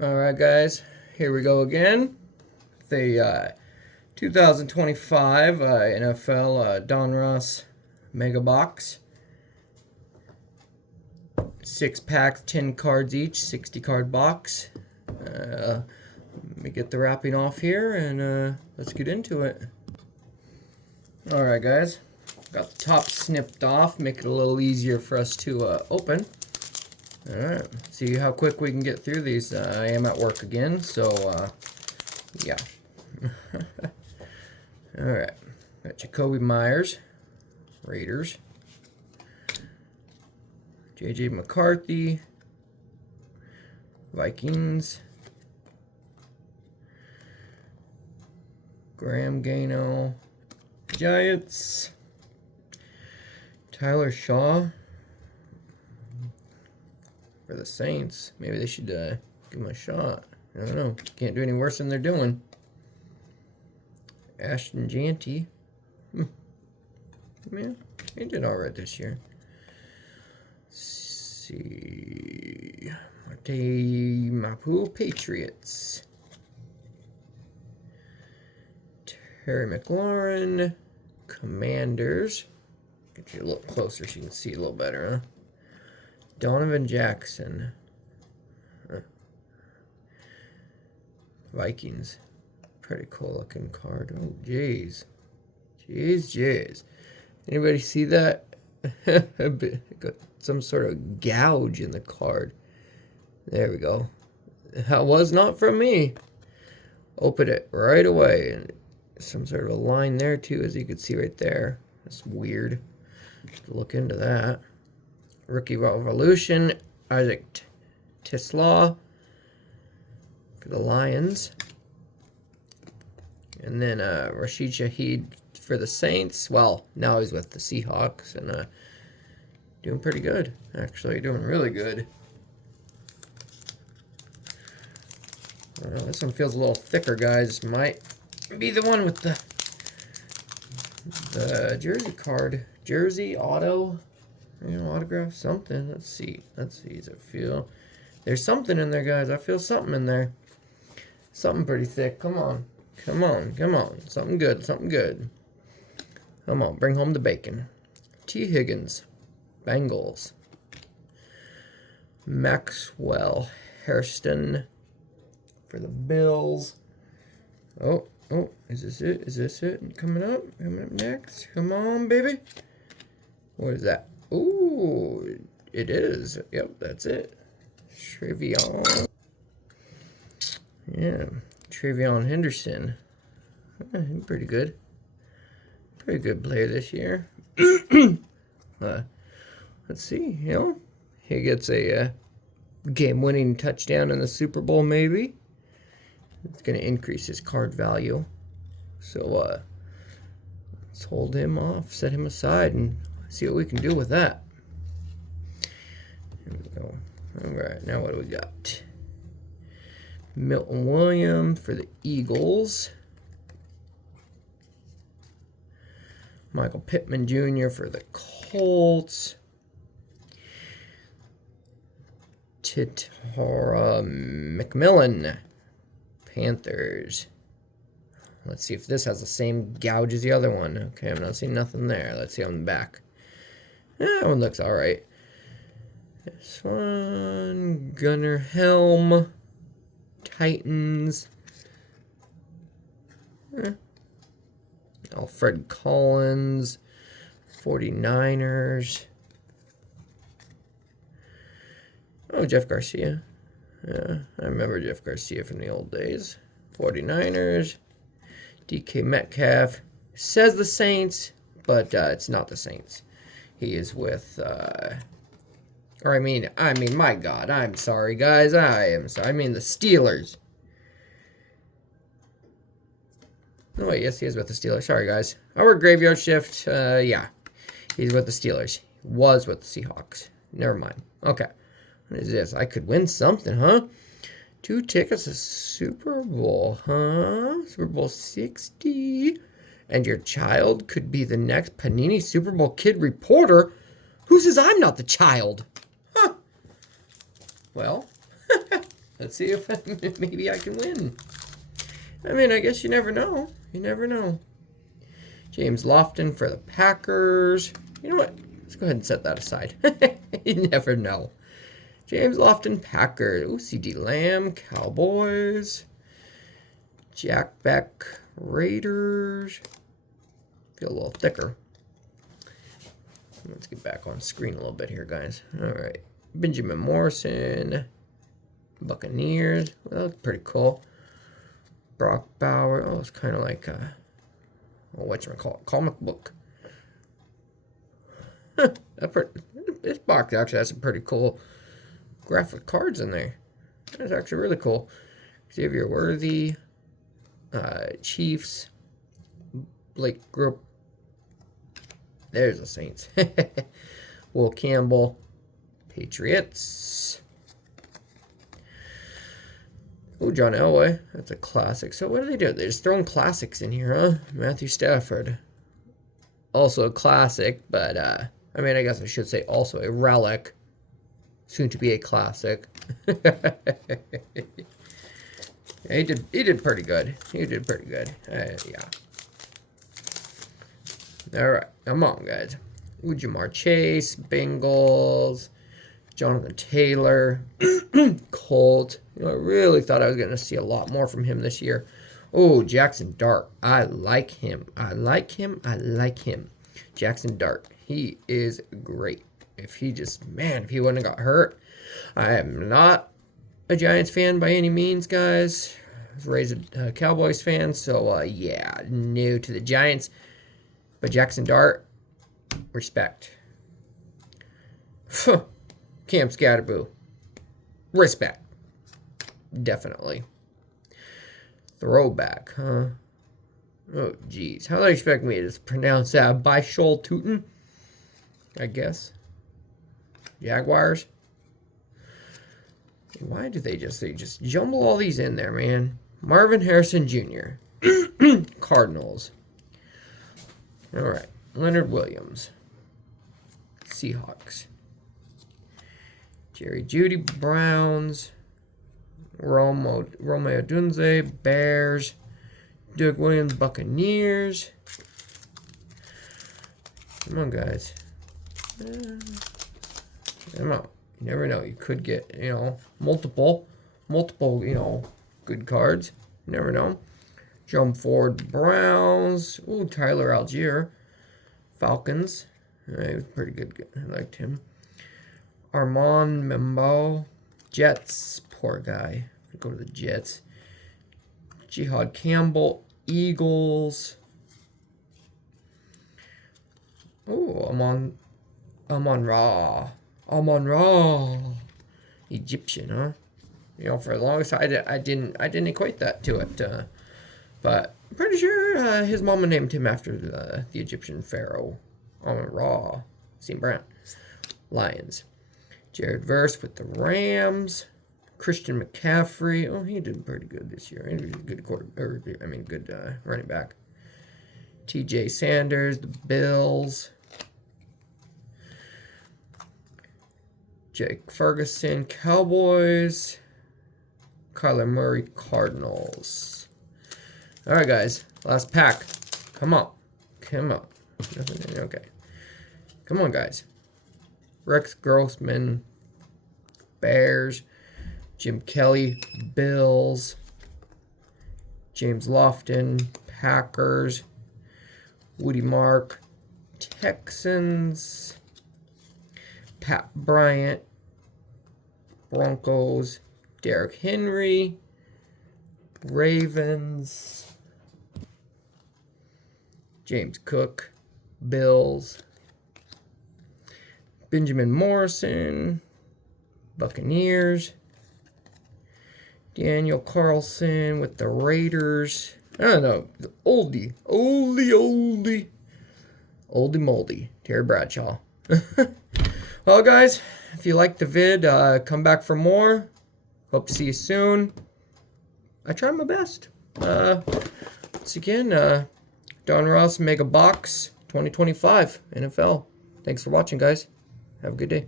Alright guys, here we go again. The 2025 NFL donruss Mega Box. 6 packs, 10 cards each, 60 card box. Let me get the wrapping off here and let's get into it. Alright guys, got the top snipped off, make it a little easier for us to open. Alright, see how quick we can get through these. I am at work again, so, yeah. Alright, got Jacoby Myers, Raiders. J.J. McCarthy, Vikings. Graham Gano, Giants. Tyler Shaw for the Saints. Maybe they should give him a shot. I don't know. Can't do any worse than they're doing. Ashton Janty. Man, he did alright this year. Let's see. Marte Mapu, Patriots. Terry McLaurin, Commanders. Get you a little closer so you can see a little better, huh? Donovan Jackson. Vikings. Pretty cool looking card. Oh, jeez. Jeez. Anybody see that? Got some sort of gouge in the card. There we go. That was not from me. Open it right away. And some sort of a line there, too, as you can see right there. That's weird. Look into that. Rookie Revolution, Isaac Tislaw for the Lions. And then Rashid Shaheed for the Saints. Well, now he's with the Seahawks and doing pretty good. Actually, doing really good. This one feels a little thicker, guys. Might be the one with the jersey card. Jersey, auto. Autograph, something. Let's see. Does it feel? There's something in there, guys. I feel something in there. Something pretty thick. Come on. Something good. Come on. Bring home the bacon. T. Higgins. Bengals. Maxwell Hairston for the Bills. Oh. Is this it? Coming up next. Come on, baby. What is that? Ooh, it is. Yep, that's it. Trevion. Yeah, Trevion Henderson. Pretty good. Pretty good player this year. Let's see. He gets a game-winning touchdown in the Super Bowl, maybe. It's going to increase his card value. So, let's hold him off, set him aside, and see what we can do with that. There we go. Alright, now what do we got? Milton Williams for the Eagles. Michael Pittman Jr. for the Colts. Titara McMillan, Panthers. Let's see if this has the same gouge as the other one. Okay, I'm not seeing nothing there. Let's see on the back. That one looks alright. This one, Gunnar Helm, Titans. Alfred Collins, 49ers. Oh, Jeff Garcia. Yeah, I remember Jeff Garcia from the old days. 49ers. DK Metcalf. Says the Saints, but it's not the Saints. He is with, I mean, my God, I'm sorry, guys. I am sorry. I mean the Steelers. Oh, wait, yes, he is with the Steelers. Sorry, guys. I work graveyard shift. Yeah, he's with the Steelers. He was with the Seahawks. Never mind. Okay. What is this? I could win something, huh? 2 tickets to Super Bowl, huh? Super Bowl 60. And your child could be the next Panini Super Bowl kid reporter. Who says I'm not the child? Huh. Well, Let's see if maybe I can win. I mean, I guess you never know. You never know. James Lofton for the Packers. You know what? Let's go ahead and set that aside. You never know. James Lofton, Packers. Ooh, C.D. Lamb, Cowboys. Jack Beck, Raiders. Feel a little thicker. Let's get back on screen a little bit here, guys. All right. Benjamin Morrison, Buccaneers. Well, pretty cool. Brock Bauer. Oh, it's kind of like comic book. This box actually has some pretty cool graphic cards in there. That's actually really cool. Xavier Worthy, Chiefs, Blake Group. There's the Saints. Will Campbell, Patriots. Oh, John Elway. That's a classic. So what do? They're just throwing classics in here, huh? Matthew Stafford. Also a classic, but, I mean, I guess I should say also a relic. Soon to be a classic. Yeah, he did pretty good. He did pretty good. Yeah. All right. Come on, guys. Jamar Chase, Bengals, Jonathan Taylor, Colt. You know, I really thought I was going to see a lot more from him this year. Oh, Jackson Dart. I like him. I like him. I like him. Jackson Dart. He is great. If he wouldn't have got hurt. I am not a Giants fan by any means, guys. I was raised a Cowboys fan, so, yeah, new to the Giants. But Jackson Dart, respect. Cam Scatterboo, respect. Definitely. Throwback, huh? Oh, geez. How do they expect me to pronounce that? Bishol Tootin? I guess. Jaguars. Why do they just jumble all these in there, man? Marvin Harrison Jr. Cardinals. All right. Leonard Williams. Seahawks. Jerry Jeudy, Browns. Romeo Dunze, Bears. Doug Williams, Buccaneers. Come on, guys. Come on. You never know. You could get, multiple, good cards. You never know. John Ford, Browns. Ooh, Tyler Algier, Falcons. He was pretty good. I liked him. Armand Membo, Jets. Poor guy. Go to the Jets. Jihad Campbell, Eagles. Oh, Amon Ra. Egyptian, huh? For the longest time, I didn't equate that to it. But I'm pretty sure his mama named him after the Egyptian pharaoh, Amon Ra. St. Brown. Lions. Jared Verse with the Rams. Christian McCaffrey. Oh, he did pretty good this year. He was a good good running back. T.J. Sanders, the Bills. Jake Ferguson, Cowboys. Kyler Murray, Cardinals. All right, guys. Last pack. Come on. Okay. Come on, guys. Rex Grossman, Bears. Jim Kelly, Bills. James Lofton, Packers. Woody Mark, Texans. Pat Bryant, Broncos. Derrick Henry, Ravens. James Cook, Bills. Benjamin Morrison, Buccaneers. Daniel Carlson with the Raiders. I don't know. The oldie moldy. Terry Bradshaw. Well, guys, if you liked the vid, come back for more. Hope to see you soon. I tried my best. Once again, Don Ross Mega Box 2025 NFL. Thanks for watching, guys. Have a good day.